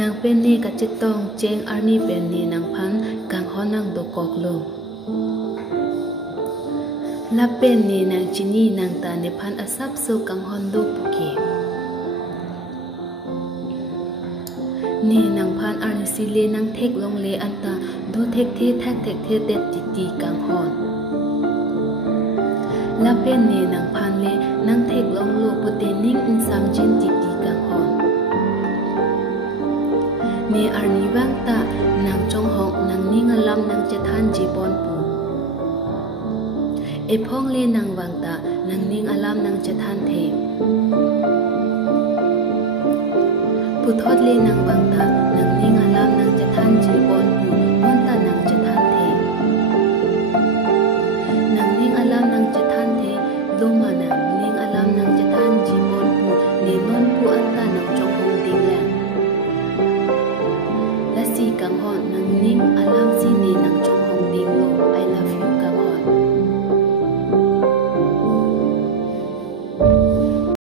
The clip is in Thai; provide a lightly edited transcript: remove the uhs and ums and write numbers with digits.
นางเป็นนี่กับจิตตองเจงอาร์นี่เป็นนี่นางพันกังฮอนางดกอกลงลับเป็นนี่นางจินี่นางตาในพันอซับโซกังฮอนดูปุเกนี่นางพันอาริสิเลนางเทกลงเลอันตาดูเทกเทแทกเทกเทเด็ดจิตีกังฮอนลับเป็นนี่นางพันเลนางเทกลงโลปุเตนิ่งอินซัมจินจิตีกังฮอนนี่อาร์นี่วังตานางจงหอกนางนิ่งอลำนางจะทันจีบอนปูเอพ่องเลนางวังตานางนิ่งอลำนางจะทันเทพผู้ทอดเลนางวังตานางนิ่งอลำนางจะทันจีบอนปูวันตานางจะทันเทพนางนิ่งอลำนางจะทันเทโลมานางนิ่งอลำนางจะทันจีบอนปูเนนอนปูอันตานางจงหงดิงแลและสีกังหอนนางนิ่งอลำสีเนนางจ